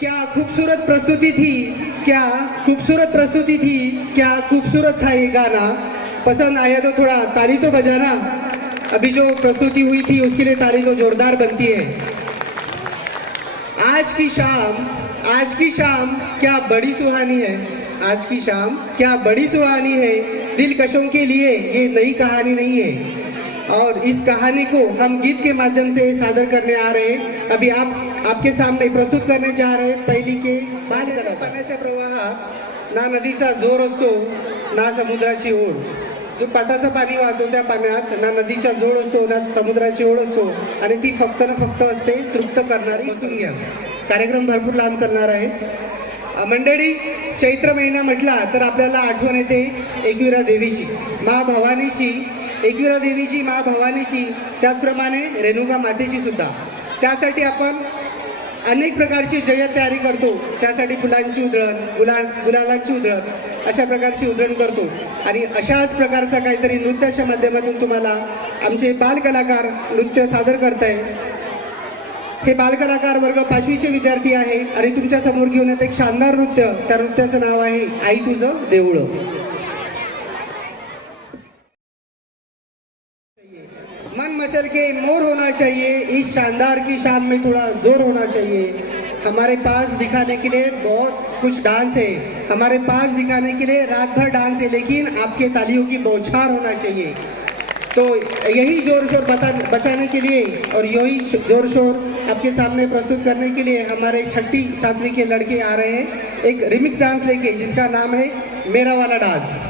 क्या खूबसूरत प्रस्तुति थी? क्या खूबसूरत प्रस्तुति थी? क्या खूबसूरत था ये गाना? पसंद आया तो थोड़ा ताली तो बजाना। अभी जो प्रस्तुति हुई थी, उसके लिए ताली तो जोरदार बनती है। आज की शाम, आज की शाम, क्या बड़ी सुहानी है। आज की शाम, क्या बड़ी सुहानी है। दिलकशों के लिए ये नई कहानी नहीं है। और इस कहानी को हम गीत के माध्यम से सादर करने आ रहे हैं। अभी आप आपके सामने प्रस्तुत करने जा रहे हैं पहिली के पाण्याच्या प्रवाहात ना नदीचा जोर असतो ना समुद्राची ओढ. जो पाटाचं पाणी वाहतो त्या पाण्यात ना नदीचा जोड असतो ना समुद्राची ओढ असतो. आणि ती फक्त ना फक्त असते तृप्त करणारी कार्यक्रम भरपूर लांब चालणार आहे. मंडळी चैत्र महिना म्हटला तर आपल्याला आठवण येते एकविरा देवीची मा भवानीची एकविरा देवीची मा भवानीची त्याचप्रमाणे रेणुका मातेची सुद्धा. त्यासाठी आपण अनेक प्रकारची जय्यत तयारी करतो. त्यासाठी फुलांची उधळण गुला गुलालांची उधळण अशा प्रकारची उधळण करतो. आणि अशाच प्रकारचा काहीतरी नृत्याच्या माध्यमातून तुम्हाला आमचे बालकलाकार नृत्य सादर करताय. हे बालकलाकार वर्ग पाचवीचे विद्यार्थी आहे. आणि तुमच्यासमोर घेऊन येत एक शानदार नृत्य. त्या नृत्याचं नाव आहे आई तुझं देऊळं. मचल के मोर होना चाहिए, इस शानदार की शान में थोड़ा ज़ोर होना चाहिए। हमारे पास दिखाने के लिए बहुत कुछ डांस है। हमारे पास दिखाने के लिए रात भर डांस है, लेकिन आपके तालियों की बौछार होना चाहिए। तो यही ज़ोर शोर बता, बचाने के लिए और यही ज़ोर शोर आपके सामने प्रस्तुत करने के लिए हमारे छठी सातवीं के लड़के आ रहे हैं। एक रिमिक्स डांस लेके, जिसका नाम है, मेरा वाला डांस।